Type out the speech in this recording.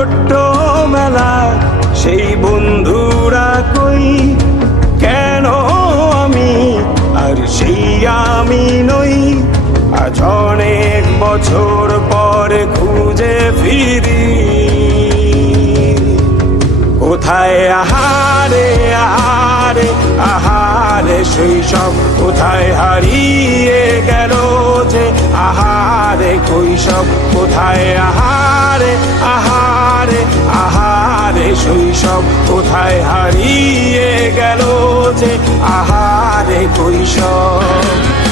ছোট্ট মেলা সেই বন্ধুরা কই, কেন আমি আর সেই আমি নই। আজ অনেক বছর পরে খুঁজে ফিরি, কোথায় আহারে আহারে আহারে শৈশব, কোথায় হারিয়ে গেল যে আহারে কৈশব। কোথায় আহারে আহারে আহারে শৈশব, কোথায় হারিয়ে গেল যে আহারে কৈশব।